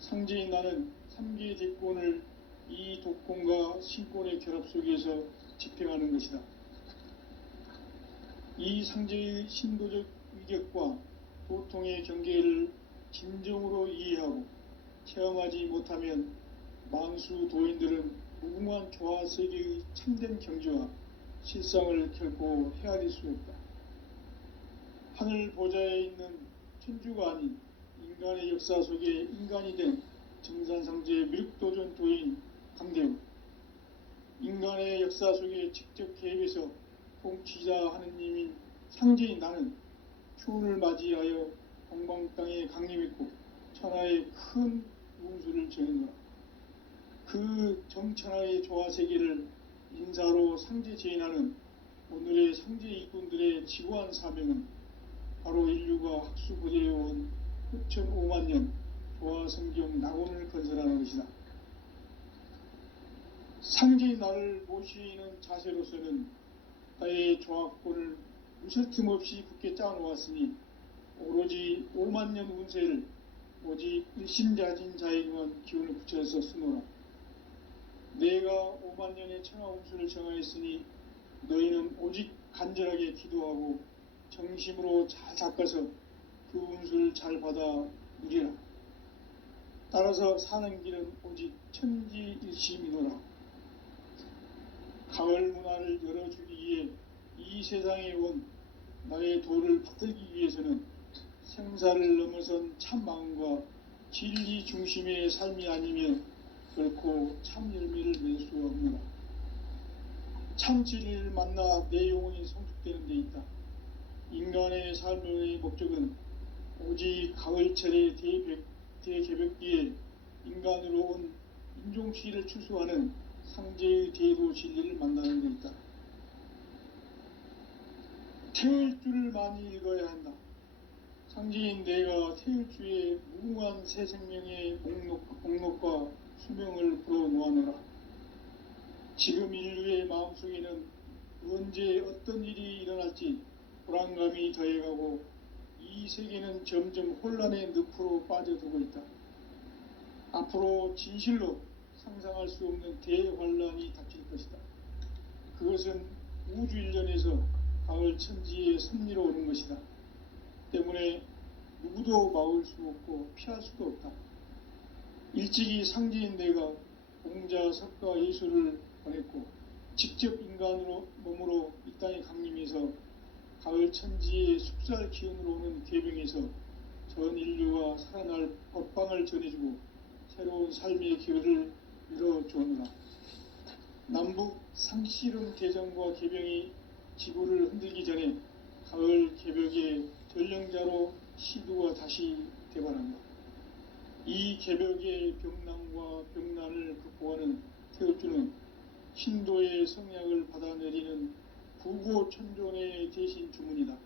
상제인 나는 3개의 대권을 이 독권과 신권의 결합 속에서 집행하는 것이다. 이 상제의 신도적 위격과 도통의 경계를 진정으로 이해하고 체험하지 못하면 만수 도인들은 무궁한 조화세계의 참된 경지와 실상을 결코 헤아릴 수 없다. 하늘 보좌에 있는 천주가 아닌 인간의 역사 속에 인간이 된 정산상제의 미륵도전 도인 강대우, 인간의 역사 속에 직접 개입해서 통치자 하느님인 상제인 나는 추운을 맞이하여 동방 땅에 강림했고 천하의 큰 운수를 정했노라. 그 정천하의 조화세계를 인사로 상제 제인하는 오늘의 상제 일꾼들의 지구한 사명은 바로 인류가 학수고대해온 후천 5만년 조화성경 낙원을 건설하는 것이다. 상제의 나를 모시는 자세로서는 나의 조화권을 무설틈 없이 굳게 짜놓았으니 오로지 5만년 운세를 오직 일심자진 자에게만 기운을 붙여서 쓰노라. 내가 5만년의 천하 운수를 정하였으니 너희는 오직 간절하게 기도하고 정심으로 잘 닦아서 그 운수를 잘 받아 누리라. 따라서 사는 길은 오직 천지일심이노라. 가을 문화를 열어주기 위해 이 세상에 온 나의 도를 받들기 위해서는 생사를 넘어선 참 마음과 진리 중심의 삶이 아니면 결코 참 열매를 낼 수 없노라. 참 진리를 만나 내 영혼이 성숙되는 데 있다. 인간의 삶의 목적은 오직 가을철의 대개벽기에 인간으로 온 인종시를 추수하는 상제의 대도 진리를 만나는 데 있다. 태울 줄을 많이 읽어야 한다. 상제인 내가 태울 주의 무궁한 새 생명의 목록과 수명을 불어놓아노라. 지금 인류의 마음속에는 언제 어떤 일이 일어날지 불안감이 더해가고 이 세계는 점점 혼란의 늪으로 빠져들고 있다. 앞으로 진실로 상상할 수 없는 대환란이 닥칠 것이다. 그것은 우주 일련에서 가을 천지의 섭리로 오는 것이다. 때문에 누구도 막을 수 없고 피할 수도 없다. 일찍이 상제인 내가 공자, 석가, 예수를 보냈고 직접 인간으로 몸으로 이 땅에 강림해서 가을 천지의 숲살 기운으로 오는 계병에서 전 인류가 살아날 법방을 전해주고 새로운 삶의 기회를 이뤄주느라 남북 상씨름 대전과 계병이 지구를 흔들기 전에 가을 개벽의 전령자로 시두가 다시 대발한다. 이 개벽의 병난과 병난을 극복하는 태울주는 신도의 성약을 받아내리는 부고천존의 대신 주문이다.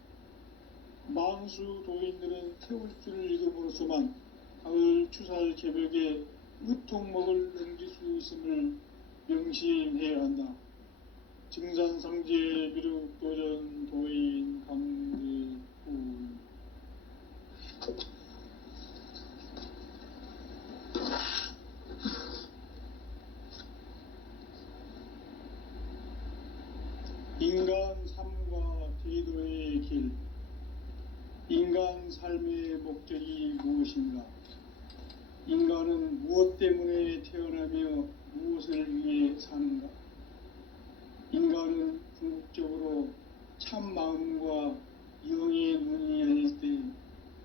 망수 도인들은 태울주를 읽음으로써만 가을 추살 개벽의 의통목을 넘길 수 있음을 명심해야 한다. 증산상제 미륵도전 도인 강대군 인간 삶과 대도의 길. 인간 삶의 목적이 무엇인가? 인간은 무엇 때문에 태어나며 무엇을 위해 사는가? 인간은 궁극적으로 참 마음과 영의 눈이 열릴 때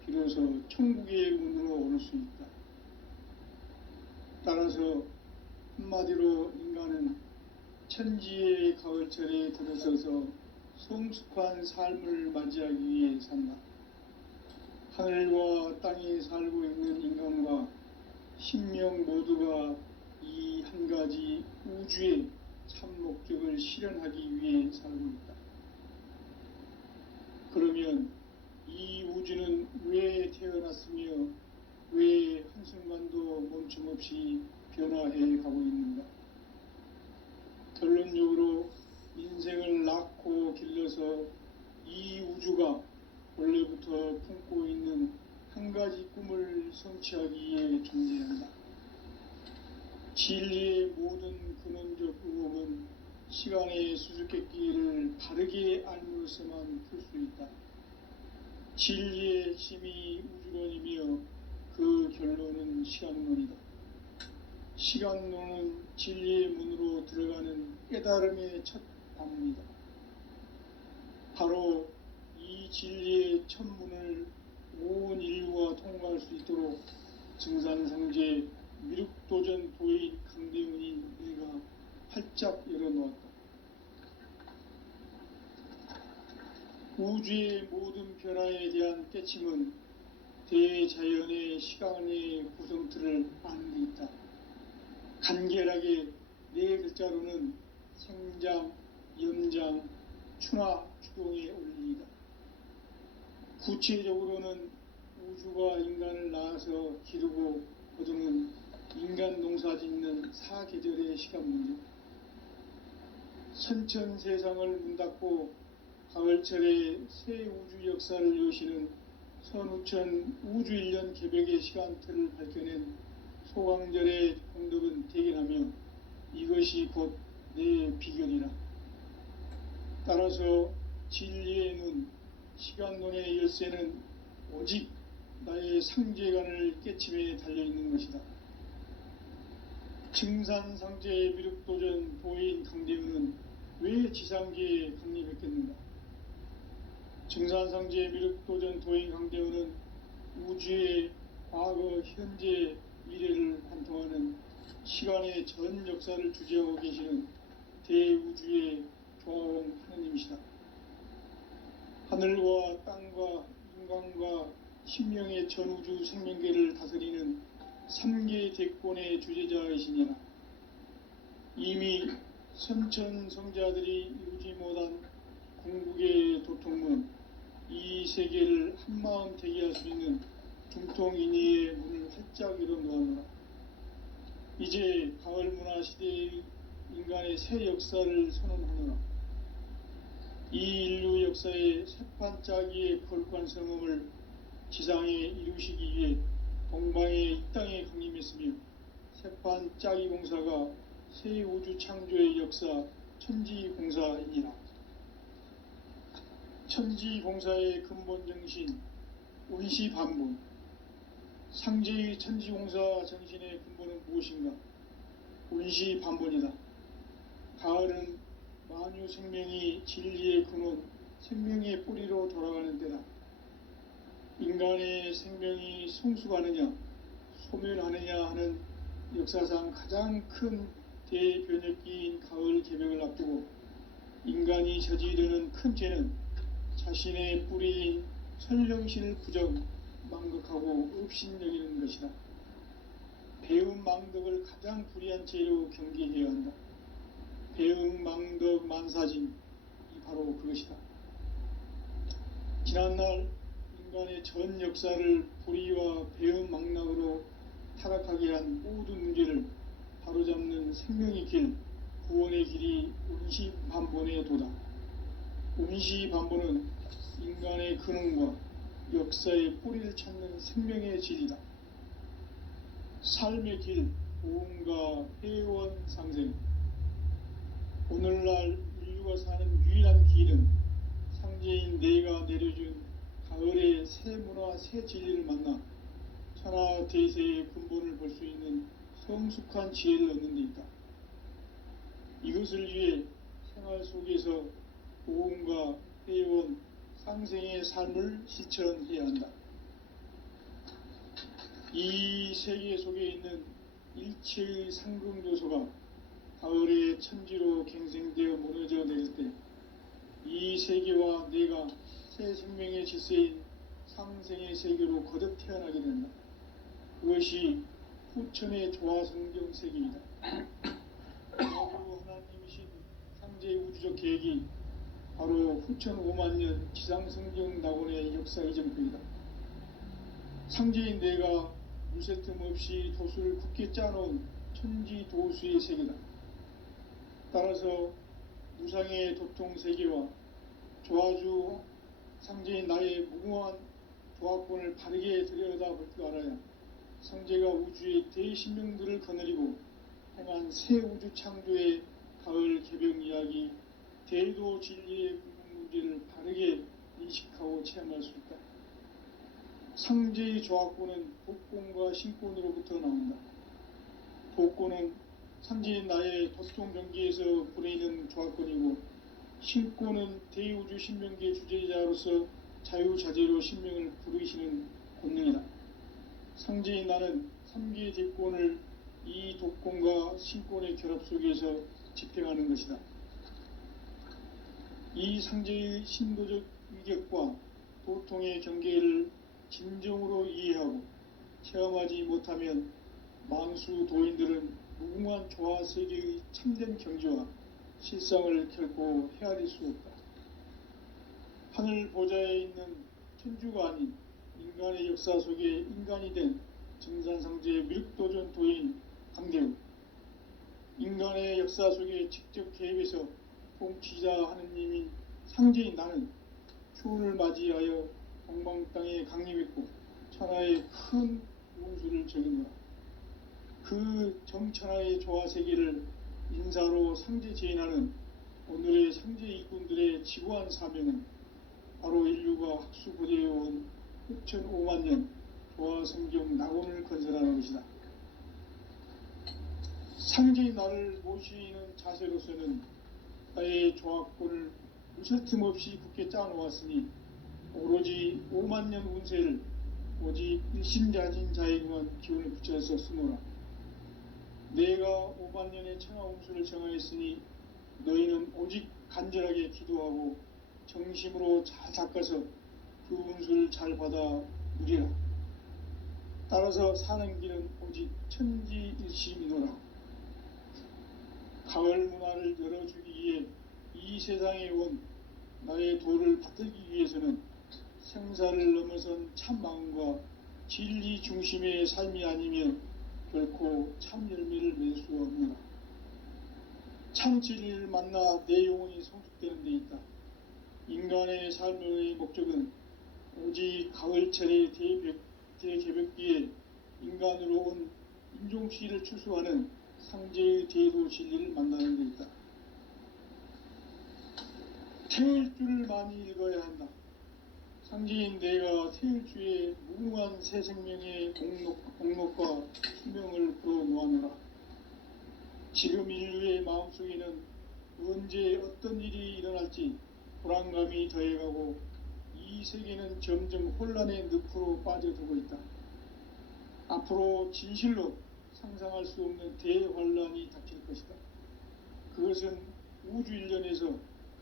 비로소 천국의 문으로 올 수 있다. 따라서 한마디로 인간은 천지의 가을철에 들어서서 성숙한 삶을 맞이하기 위해 산다. 하늘과 땅에 살고 있는 인간과 신명 모두가 이 한 가지 우주의 참 목적을 실현하기 위해 살고 있다. 그러면 이 우주는 왜 태어났으며 왜 한순간도 멈춤없이 변화해 가고 있는가? 결론적으로 인생을 낳고 길러서 이 우주가 원래부터 품고 있는 한 가지 꿈을 성취하기에 존재한다. 진리의 모든 근원적 의혹은 시간의 수수께끼를 바르게 알므로서만 풀 수 있다. 진리의 핵심이 우주론이며 그 결론은 시간론이다. 시간론은 진리의 문으로 들어가는 깨달음의 첫 방문이다. 바로 이 진리의 첫 문을 온 인류가 통과할 수 있도록 증산상제 미륵도전 도인 강대훈이 내가 활짝 열어놓았다. 우주의 모든 변화에 대한 깨침은 대자연의 시간의 구성틀을 아는 데 있다. 간결하게 네 글자로는 생장, 염장, 추나, 추동의 원리이다. 구체적으로는 우주가 인간을 낳아서 기르고 거두는 인간 농사 짓는 사계절의 시간 문제. 선천 세상을 문 닫고 가을철에 새 우주 역사를 여시는 선우천 우주 1년 개벽의 시간틀을 밝혀낸 소강절의 공덕은 대견하며 이것이 곧 내 비결이라. 따라서 진리의 눈, 시간론의 열쇠는 오직 나의 상제관을 깨침에 달려있는 것이다. 증산상제 미륵도전 도인 강대훈은 왜 지상계에 강림했겠는가? 증산상제 미륵도전 도인 강대훈은 우주의 과거, 현재, 미래를 관통하는 시간의 전 역사를 주재하고 계시는 대우주의 조화원 하느님이시다. 하늘과 땅과 인간과 신명의 전우주 생명계를 다스리는 3계 대권의 주재자이시니라. 이미 선천성자들이 이루지 못한 궁극의 도통문, 이 세계를 한마음 되게 할 수 있는 중통인의의 문을 활짝 열어놓았노라. 이제 가을 문화 시대의 인간의 새 역사를 선언하노라. 이 인류 역사의 새판짜기의 거룩한 성음을 지상에 이루시기 위해 동방의 이 땅에 강림했으며 새판짜기 공사가 새 우주 창조의 역사 천지공사이니라. 천지공사의 근본 정신 원시반본, 상제의 천지공사 정신의 근본은 무엇인가? 운시반본이다. 가을은 만유 생명이 진리의 근원, 생명의 뿌리로 돌아가는 때다. 인간의 생명이 성숙하느냐, 소멸하느냐 하는 역사상 가장 큰 대변혁기인 가을 개벽을 앞두고 인간이 저지르는 큰 죄는 자신의 뿌리인 선령신을 부정, 망극하고 업신여기는 것이다. 배음 망덕을 가장 불의한 죄로 경계해야 한다. 배음 망덕 만사진이 바로 그것이다. 지난날 인간의 전 역사를 불의와 배음 망락으로 타락하게 한 모든 문제를 바로잡는 생명의 길, 구원의 길이 운시반본의 도다. 운시반본은 인간의 근원과 역사의 뿌리를 찾는 생명의 질이다. 삶의 길, 보험과 회원 상생. 오늘날 인류가 사는 유일한 길은 상제인 내가 내려준 가을의 새 문화, 새 진리를 만나 천하 대세의 근본을 볼 수 있는 성숙한 지혜를 얻는 데 있다. 이것을 위해 생활 속에서 보험과 회원, 상생의 삶을 실천해야 한다. 이 세계 속에 있는 일체의 상금 요소가 가을의 천지로 갱생되어 무너져 내릴 때 이 세계와 내가 새 생명의 질서인 상생의 세계로 거듭 태어나게 된다. 그것이 후천의 조화성경 세계이다. 하나님이신 상제의 우주적 계획이 바로 후천 5만년 지상성경 낙원의 역사 이전표이다. 상제인 내가 물새틈 없이 도수를 굳게 짜놓은 천지 도수의 세계다. 따라서 무상의 도통 세계와 조화주 상제인 나의 무궁한 조화권을 바르게 들여다볼 줄 알아야 상제가 우주의 대신명들을 거느리고 행한 새 우주 창조의 가을 개벽 이야기, 대도 진리의 궁극 문제를 바르게 인식하고 체험할 수 있다. 상제의 조화권은 복권과 신권으로부터 나온다. 복권은 상제인 나의 도통 경기에서 부리는 조화권이고, 신권은 대우주 신명기의 주제자로서 자유자재로 신명을 부르시는 권능이다. 상제인 나는 3개의 대권을 이 독권과 신권의 결합 속에서 집행하는 것이다. 이 상제의 신도적 위격과 도통의 경계를 진정으로 이해하고 체험하지 못하면 만수 도인들은 무궁한 조화 세계의 참된 경지와 실상을 결코 헤아릴 수 없다. 하늘 보좌에 있는 천주가 아닌 인간의 역사 속에 인간이 된 정산상제의 밀도전 도인 강대우, 인간의 역사 속에 직접 개입해서 통치자 하느님인 상제인 나는 추운을 맞이하여 동방 땅에 강림했고 천하의 큰 운수를 적인노라. 그 정천하의 조화 세계를 인사로 상제 제인하는 오늘의 상제 일꾼들의 지구한 사명은 바로 인류가 학수고대해온 6,500년 조화성경 낙원을 건설하는 것이다. 상제의 나를 모시는 자세로서는 나의 조화권을 무설틈 없이 굳게 짜놓았으니 오로지 5만년 운세를 오직 일심자진 자에게만 기운을 붙여서 쓰노라. 내가 5만년의 천하 운수를 정하였으니 너희는 오직 간절하게 기도하고 정심으로 잘 닦아서 그 운수를 잘 받아 누리라. 따라서 사는 길은 오직 천지일심이노라. 가을 문화를 열어주기 위해 이 세상에 온 나의 도를 받들기 위해서는 생사를 넘어선 참 마음과 진리 중심의 삶이 아니면 결코 참 열매를 맺을 수 없느라. 참 진리를 만나 내 영혼이 성숙되는 데 있다. 인간의 삶의 목적은 오직 가을철의 대개벽기에 인간으로 온 인종시를 추수하는 상제의 대도 진리를 만나는 데 있다. 태일주를 많이 읽어야 한다. 상제인 내가 태일주의 무궁한 새 생명의 공록과 수명을 불어놓아노라. 지금 인류의 마음속에는 언제 어떤 일이 일어날지 불안감이 더해가고 이 세계는 점점 혼란의 늪으로 빠져들고 있다. 앞으로 진실로 상상할 수 없는 대환란이 닥칠 것이다. 그것은 우주 일련에서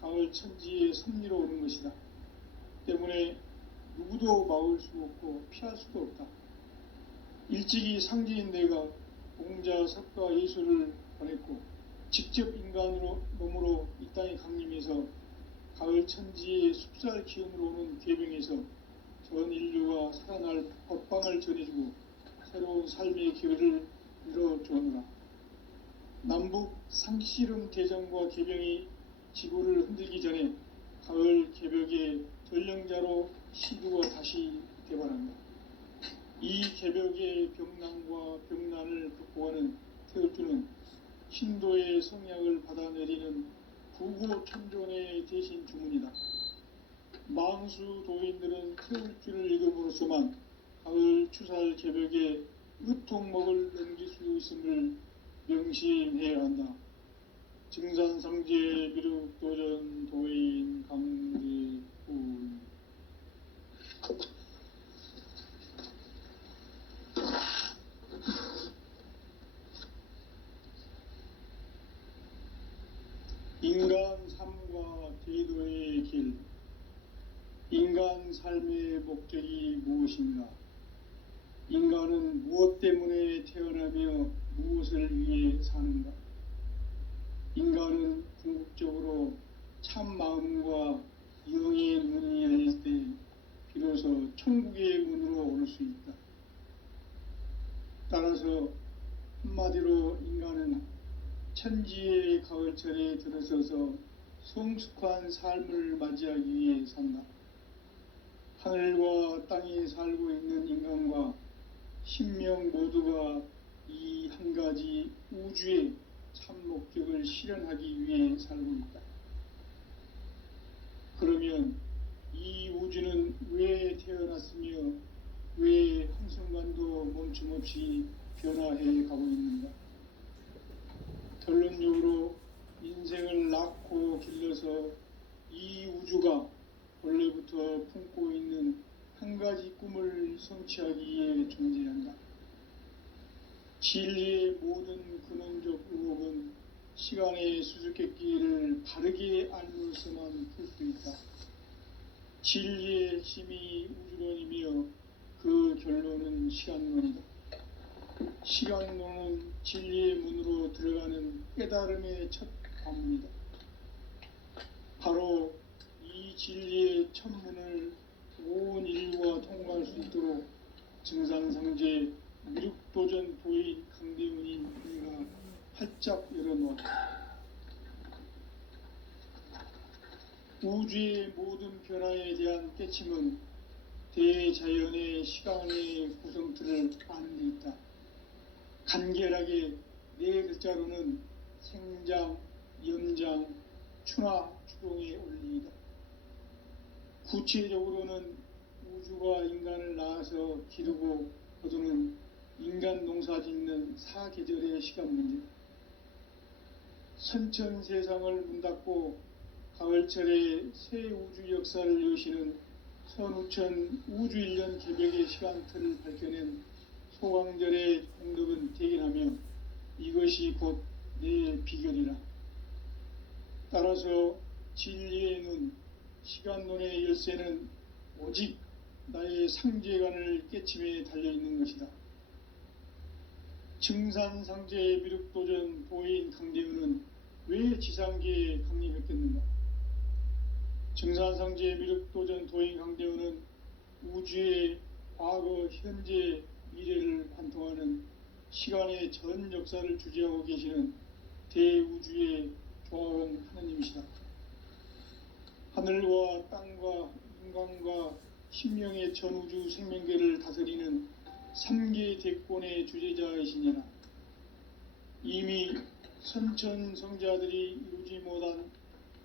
가을 천지의 섭리로 오는 것이다. 때문에 누구도 막을 수 없고 피할 수도 없다. 일찍이 상제인 내가 공자, 석가, 예수를 보냈고 직접 인간으로 몸으로 이 땅에 강림해서 가을 천지의 숲살 기운으로 오는 궤병에서 전 인류가 살아날 법방을 전해주고 새로운 삶의 기회를 이뤄주느라. 남북 상씨름 대전과 궤병이 지구를 흔들기 전에 가을 개벽의 전령자로 시두가 다시 개발한다. 이 개벽의 병난과 병난을 극복하는 태울주는 신도의 성약을 받아내리는 구고천존의 대신 주문이다. 망수 도인들은 태울주를 읽음으로써만 가을 추살 개벽의 으통목을 넘길 수 있음을 명심해야 한다. 증산상제 미륵도전 도인 강대훈. 인간 삶과 제도의 길. 인간 삶의 목적이 무엇인가? 인간은 무엇 때문에 태어나며 무엇을 위해 사는가? 인간은 궁극적으로 참 마음과 영의 문이 열릴 때 비로소 천국의 문으로 올 수 있다. 따라서 한마디로 인간은 천지의 가을철에 들어서서 성숙한 삶을 맞이하기 위해 산다. 하늘과 땅에 살고 있는 인간과 신명 모두가 이 한 가지 우주의 참 목적을 실현하기 위해 살고 있다. 그러면 이 우주는 왜 태어났으며 왜 한순간도 멈춤없이 변화해 가고 있는가? 결론적으로 인생을 낳고 길러서 이 우주가 원래부터 품고 있는 한 가지 꿈을 성취하기 위해 존재한다. 진리의 모든 근원적 의혹은 시간의 수수께끼를 바르게 알면서만 풀 수 있다. 진리의 핵심이 우주론이며 그 결론은 시간론이다. 시간론은 진리의 문으로 들어가는 깨달음의 첫 관문이다. 바로 이 진리의 첫 문을 온 인류가 통과할 수 있도록 증산상제 미륵도전 도인 강대훈인 내가 활짝 열어놓았다. 우주의 모든 변화에 대한 깨침은 대자연의 시간의 구성틀을 아는 데 있다. 간결하게 네 글자로는 생장, 염장, 추나 추동의 원리이다. 구체적으로는 우주가 인간을 낳아서 기르고 거두는 인간 농사 짓는 사계절의 시간 문제. 선천 세상을 문 닫고 가을철에 새 우주 역사를 여시는 선우천 우주일년 개벽의 시간틀을 밝혀낸 소강절의 공덕은 대견하며 이것이 곧 내 비결이라. 따라서 진리의 눈, 시간론의 열쇠는 오직 나의 상제관을 깨침에 달려있는 것이다. 증산상제 미륵도전 도인 강대훈은 왜 지상계에 강림했겠는가? 증산상제 미륵도전 도인 강대훈은 우주의 과거, 현재, 미래를 관통하는 시간의 전 역사를 주재하고 계시는 대우주의 조화원 하느님이시다. 하늘과 땅과 인간과 신명의 전우주 생명계를 다스리는 3계 대권의 주재자이시니라. 이미 선천성자들이 이루지 못한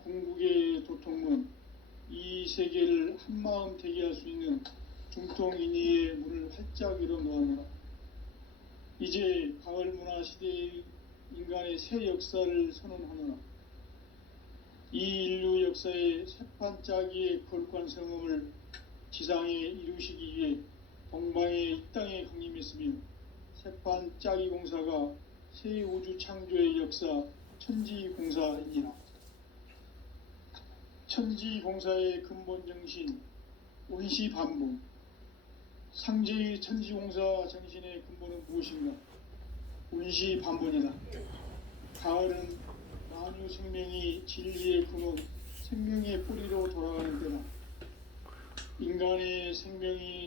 궁극의 도통문, 이 세계를 한마음 되게 할 수 있는 중통인의의 문을 활짝 열어놓았노라. 이제 가을 문화 시대의 인간의 새 역사를 선언하노라. 이 인류 역사의 새판 짜기의 거룩한 성음을 지상에 이루시기 위해 동방의 이 땅에 강림했으며 새판 짜기 공사가 새 우주 창조의 역사 천지공사이니라. 천지공사의 근본 정신 원시반복. 상제의 천지공사 정신의 근본은 무엇인가? 원시반복이다. 가을은 만유 생명이 진리의 근원, 생명의 뿌리로 돌아가는 때다. 인간의 생명이